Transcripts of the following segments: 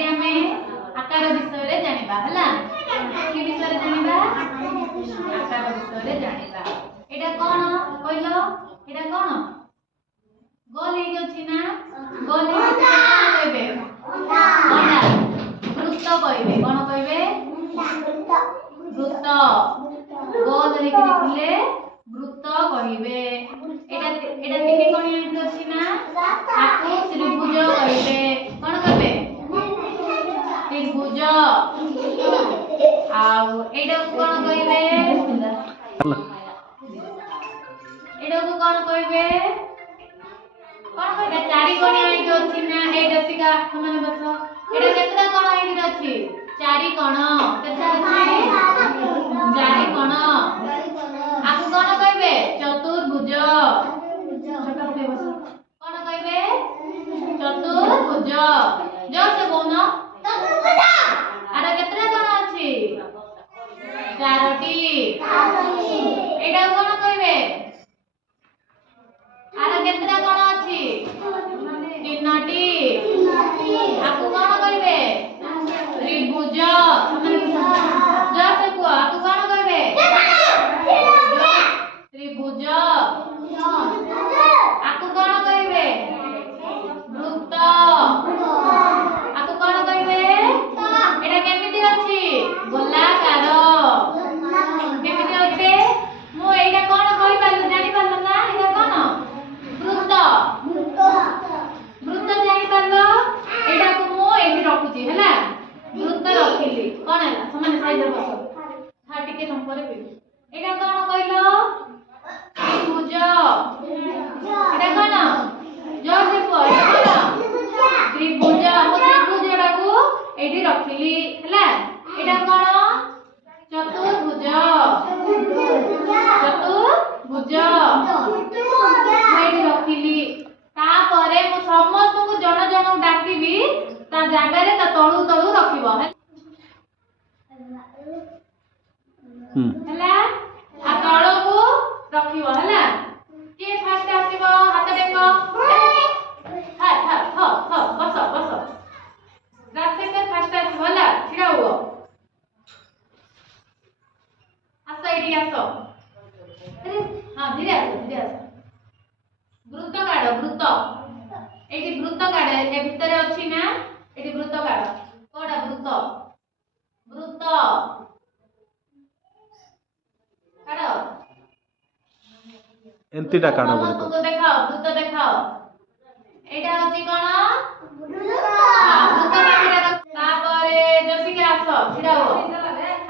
आज आमे आकार विषय रे जानिबा हला कि विषय रे जानिबा आकार विषय रे जानिबा एटा कोन कहलो एटा कोन गोल हे अछि ना गोल हे कोन कहबे अंडा वृत्त कहबे कोन कहबे वृत्त गोल हे कि लिखले वृत्त कहबे एटा एटा देखि कोन हे अछि ना आकु त्रिभुज कहबे कोन कहबे त्रिभुज आउ एटा कोन कहबे एटा को कोन कहबे कोन कहबे चारि कोणी आइके अछि ना एटा सिका माने बस एटा केतरा कोण आइके अछि चारि कोण केतरा अछि चारि कोण आकु कोन कहबे चतुर्भुज कोन कहबे चतुर्भुज जो से कोन आरा केतरा कोण अछि चारोटी एटा कोन कहबे आरा केतरा कोण अछि तीनटी आकु कोन कहबे त्रिभुज जो से को आकु कोन कहबे त्रिभुज आकु कोन कहबे वृत्त आकु कोन कहबे एटा केमिति अछि गोलाकार केमिति अछि मो एटा कोन कहि पालु जानि पालु ना एटा कोन वृत्त वृत्त जानि पालो एटा को मो एठी रखुची हला वृत्त रखिली कोन हला समान साइड रे बस हा टिके संपरे पे एटा कोन कहलो त्रिभुज एटा कोन जो से को एटा कोन त्रिभुज मो त्रिभुज एटा को एठी रखिली हला एटा कोन चतुर्भुज चतुर्भुज एठी रखिली तापरे मो समस्त को जण जण डाकिबी ता जागा रे ता तळु तळु रखिबो हला आ तळु को रखिबो हला के फास्ट आसीबो हाथ देखो हा हा ह ह बस बस रासे के फास्ट आसीबो हला छिड़ा हुओ आसो एठी आसो अरे हां धीरे आसो वृत्त काढ वृत्त एठी वृत्त काढ ए भितरे अछि ना एठी वृत्त काढ कोडा वृत्त वृत्त काढ एंतीटा काढ वृत्त देखाओ वृत्त देखाओ एटा अछि कोन वृत्त काढिरा तापरे जसिके आसो छिड़ा हो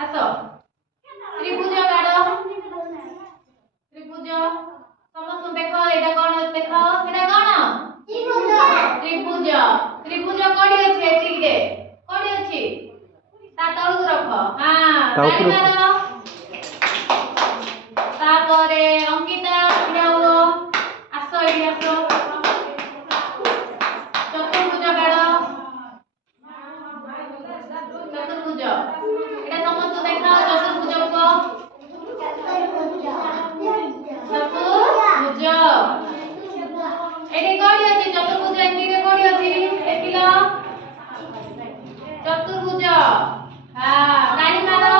आसो त्रिभुज काढ त्रिभुज समस्त देखो एटा कोन देखो सेटा कोन त्रिभुज त्रिभुज कोडी अछि एठी रे कोडी अछि ता तळु रखो हां ताली मारो तापरे अंकिता छिड़ा हो आसो एठी आसो चतुर्भुज काढ चतुर्भुज एटा समस्त देखाओ चतुर्भुज को चतुर्भुज एठी कोडी अछि चतुर्भुज एठी रे कोडी अछि देखिलो चतुर्भुज हां ताली मारो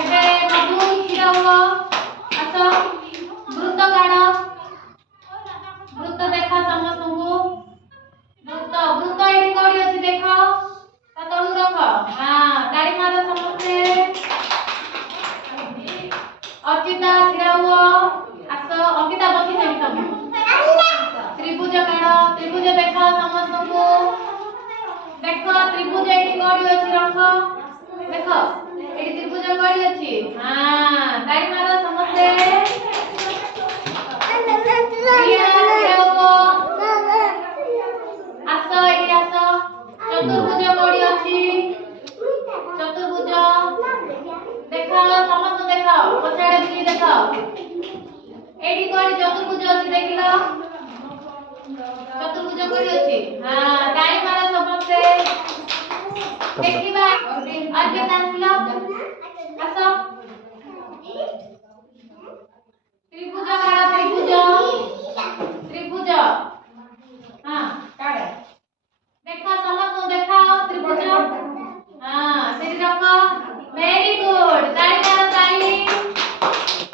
एबे मधु छिड़ा हो आसो वृत्त काढ वृत्त देखा समस्त को वृत्त वृत्त एठी कोडी अछि देखो ता तळु रख हां ताली मारो समस्ते अर्चिता छिड़ा हुओ आसो अंकिता बसी नहीं तुम त्रिभुज काढ त्रिभुज देखा समस्त को देखो त्रिभुज एठी कोडी अछि रख देखो एठी त्रिभुज कोडी अछि हां ताली मारो समस्ते